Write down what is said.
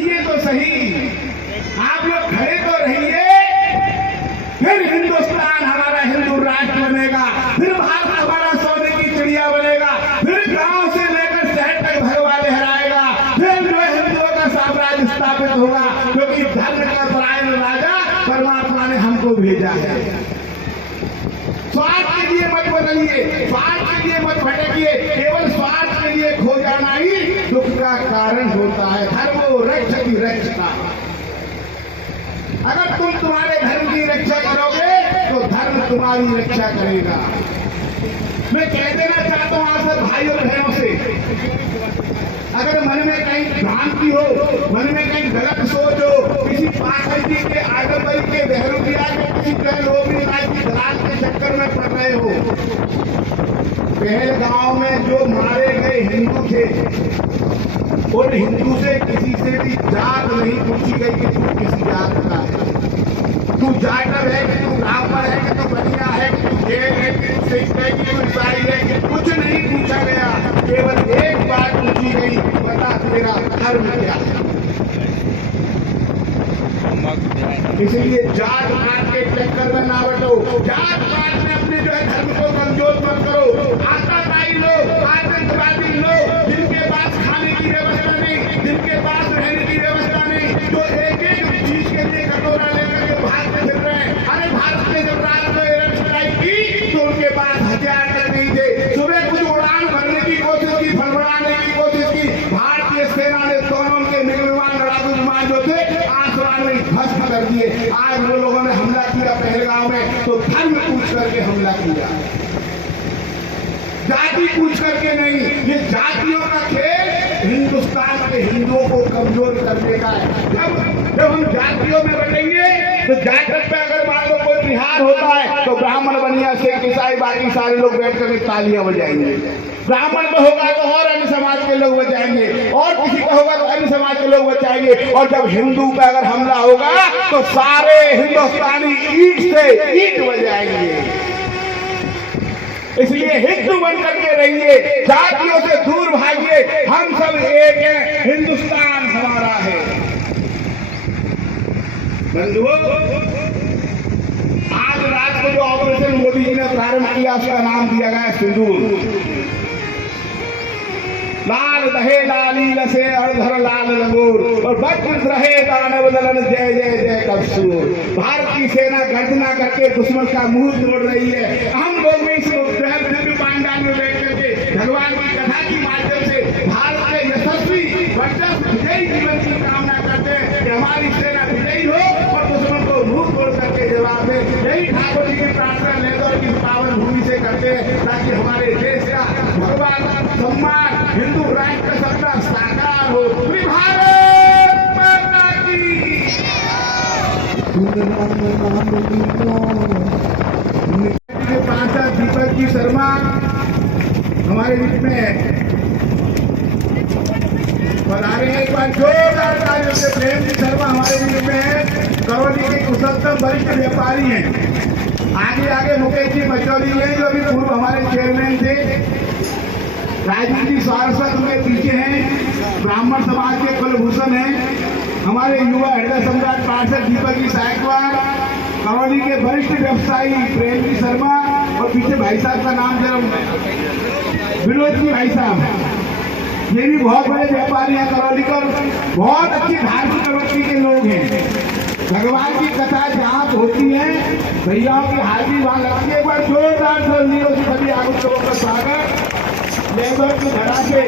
बताइए तो सही, आप लोग खड़े तो रहिए, फिर हिंदुस्तान हमारा हिंदू राष्ट्र बनेगा, फिर भारत हमारा सोने की चिड़िया बनेगा, फिर गांव से लेकर शहर तक भगवा लहराएगा, फिर जो हिंदुओं का साम्राज्य स्थापित होगा, क्योंकि धर्म का परायण राजा परमात्मा ने हमको भेजा है। स्वार्थ के लिए मत बदलिए, स्वार्थ के लिए मत भटकिए, केवल स्वार्थ के लिए खो जाना ही दुख का कारण होता है। धर्मो रक्षति रक्षता, अगर तुम तुम्हारे धर्म की रक्षा करोगे तो धर्म तुम्हारी रक्षा करेगा। मैं कह देना चाहता हूं आप सब भाई और बहनों से, अगर मन में कहीं भ्रांति हो, मन में कहीं गलत सोच हो, किसी पाखंडी के आडंबरी के बहरूपिया के किसी लोभी की दलाल के चक्कर में पड़ रहे हो। पहलगांव में जो मारे गए हिंदू थे, उन हिंदू से किसी से भी जात नहीं पूछी गई कि तू किसी जात का है, तू जाटव है कि तू ब्राह्मण है कि तू बनिया है कि तू जैन है कि तू सिख है कि तू ईसाई है, कि कुछ नहीं पूछा गया। केवल एक बात पूछी गई, बता तेरा धर्म क्या है। इसलिए जात पात के चक्कर में ना बटो, जात पात में अपने जो है धर्म को कमजोर मत करो। आताताई लोग, आतंकवादी लोग, जिनके पास खाने की व्यवस्था नहीं, जिनके पास रहने की व्यवस्था नहीं, जो एक एक चीज के लिए कटोरा लेकर के भागते फिर रहे हैं। अरे भारत में जब रात में एयर स्ट्राइक की तो उनके पास हथियार तक नहीं थे। सुबह कुछ उड़ान भरने की कोशिश की, फड़फड़ाने की कोशिश की, भारतीय सेना ने दोनों के निर्विमान लड़ाकू विमान जो थे आसमान में भस्म कर दिए। आज वो लोगों ने हमला किया पहलगांव में, तो धर्म पूछ करके हमला किया, जाति पूछ करके नहीं। ये जातियों का खेल हिंदुस्तान के हिंदुओं को कमजोर करने का है। जब हम जातियों में बनेंगे तो जाटक पे अगर मान लो कोई बिहार होता है तो ब्राह्मण बनिया सिख ईसाई बाकी सारे लोग बैठ कर तालियां बजाएंगे। ब्राह्मण में होगा तो और अन्य समाज के लोग बचाएंगे, और किसी का होगा तो अन्य समाज के लोग बचाएंगे। और जब हिंदू पे अगर हमला होगा तो सारे हिंदुस्तानी ईंट से ईंट बजाएंगे। इसलिए हिंदू बन करके रहिए, जातियों से दूर भागिए। हम सब एक हैं, हिंदुस्तान हमारा है। बंधुओं, आज रात को जो ऑपरेशन मोदी जी ने प्रारंभ किया उसका नाम दिया गया सिंदूर। लाल दहे लाली लसे अड़धर लाल लंगूर, और बच रहे दानव दलन जय जय जय कसूर। भारत की सेना गर्जना करके दुश्मन का मुंह तोड़ रही है। हम लोग भी इस दिव्य पांडाल में बैठ करके भगवान की कथा के माध्यम से भारत के यशस्वी वर्चस्व विजयी जीवन की कामना करते हैं कि हमारी सेना विजयी हो और दुश्मन को मुंह तोड़ करके जवाब दे। यही ठाकुर जी की प्रार्थना लेकर की पावन भूमि से करते हैं, ताकि हमारे देश का भगवान सम्मान हिंदू राष्ट्र का सपना साकार हो। भारत माता की। सांसद दीपक जी शर्मा हमारे बीच में पधारे हैं। एक बार जोरदार तालियों से प्रेम जी शर्मा हमारे बीच में है, करौली के कुशलतम वरिष्ठ व्यापारी हैं। आगे आगे मुकेश जी मचौली हैं, जो अभी पूर्व हमारे चेयरमैन थे। राजीव जी सारस्वत उनके पीछे हैं, ब्राह्मण समाज के कुलभूषण हैं। हमारे युवा हृदय सम्राट पार्षद दीपक जी सायकवाड़, करौली के वरिष्ठ व्यवसायी प्रेम जी शर्मा, और पीछे भाई साहब का नाम जरा विनोद जी भाई साहब, ये भी बहुत बड़े व्यापारी हैं करौली पर, बहुत अच्छी धार्मिक प्रवृत्ति के लोग हैं। भगवान की कथा जहाँ होती है भैयाओं की हाजिरी वहां लगती है। एक बार जोरदार से सभी आगुत लोगों का स्वागत। लेबर की धड़ा से